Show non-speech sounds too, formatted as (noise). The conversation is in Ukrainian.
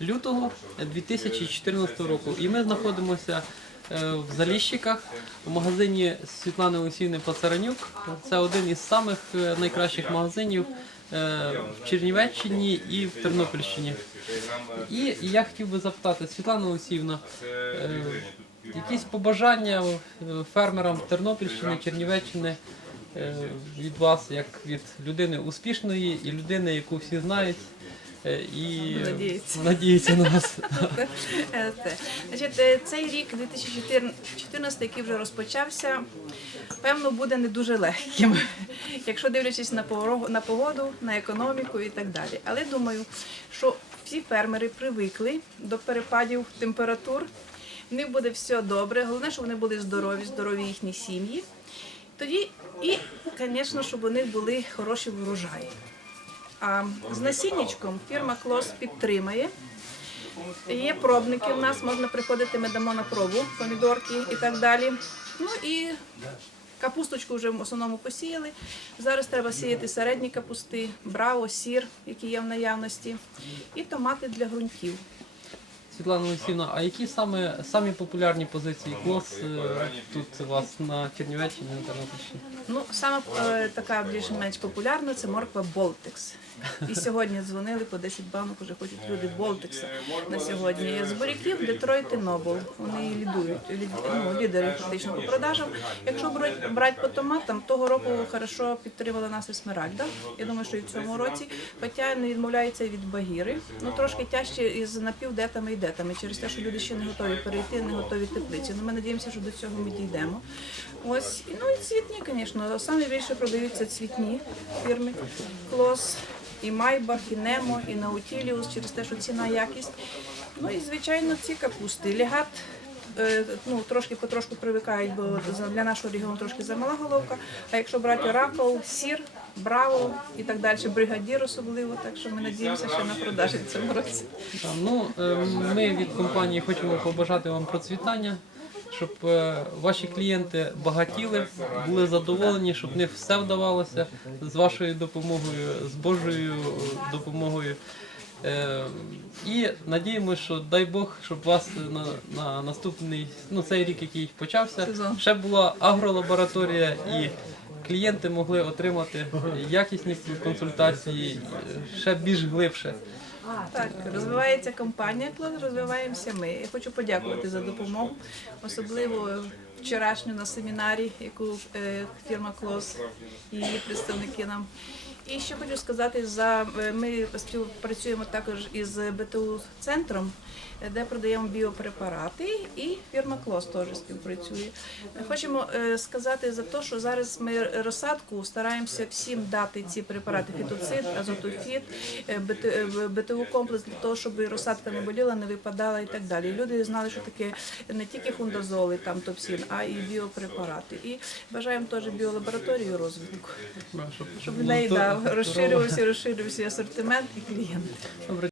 7 лютого 2014 року. І ми знаходимося е, в Заліщиках в магазині Світлани Олексіївни Пацаранюк. Це один із самих е, найкращих магазинів е, в Чернівеччині і в Тернопільщині. І я хотів би запитати, Світлана Олексіївна, якісь побажання фермерам Тернопільщини, Чернівеччини від вас, як від людини успішної і людини, яку всі знають. Е, І надіються на вас. (laughs) Е. Значить, е, цей рік 2014, який вже розпочався, певно, буде не дуже легким, (laughs) якщо дивлячись на погоду, на економіку і так далі. Але думаю, що всі фермери привикли до перепадів температур. В них буде все добре. Головне, щоб вони були здорові, здорові їхні сім'ї. Тоді і, звісно, щоб у них були хороші врожаї. А з насіннячком фірма Клос підтримає. Є пробники У нас, можна приходити, ми дамо на пробу помідорки і так далі. Ну і капусточку вже в основному посіяли. Зараз треба сіяти середні капусти, браво, сір, які є в наявності, і томати для ґрунтів. Світлана Олексійовна, а які саме самі популярні позиції клос е, тут у вас на Чернівеччині, на Тернопільщині? Ну, саме е, така більш-менш популярна це морква Болтекс. І сьогодні дзвонили по 10 банок, вже хочуть люди Болтекса на сьогодні. З буряків Детройт і Нобл. Вони лідують, лід- ну, лідери фактично по продажам. Якщо брати, по томатам, того року хорошо підтримала нас Есмеральда. Я думаю, що і в цьому році, хоча не відмовляється від багіри. Ну трошки тяжче із напівдетами і детами, через те, що люди ще не готові перейти, не готові теплиці. Ну ми надіємося, що до цього ми дійдемо. Ось ну і цвітні, звісно. Саме більше продаються цвітні фірми Клос. І Майбах, і Немо, і Наутіліус через те, що ціна якість. Ну і звичайно ці капусти. Легат ну, трошки потрошку привикають, бо для нашого регіону трошки замала головка. А якщо брати раков, сір, браво і так далі, бригадір особливо, так що ми надіємося, що на продажі в цьому році. Ну, е, ми від компанії хочемо побажати вам процвітання, щоб е, ваші клієнти багатіли, були задоволені, щоб в них все вдавалося з вашою допомогою, з Божою допомогою. Е, І надіємося, що дай Бог, щоб у вас на, на наступний, ну цей рік, який почався, ще була агролабораторія і клієнти могли отримати якісні консультації ще більш глибше. Так, розвивається компанія Клон, розвиваємося ми. Я хочу подякувати за допомогу, особливо вчорашню на семінарі, яку е, фірма Клос і її представники нам. І ще хочу сказати, за е, ми співпрацюємо також із БТУ центром, е, де продаємо біопрепарати, і фірма Клос теж співпрацює. Хочемо сказати за те, що зараз ми розсадку стараємося всім дати ці препарати фітоцид, азотофіт, БТУ комплекс для того, щоб розсадка не боліла, не випадала і так далі. Люди знали, що таке не тільки фундазоли, там топсін, а і біопрепарати. І бажаємо теж біолабораторію розвитку, Щоб, в неї да, розширювався, розширювався асортимент і клієнти.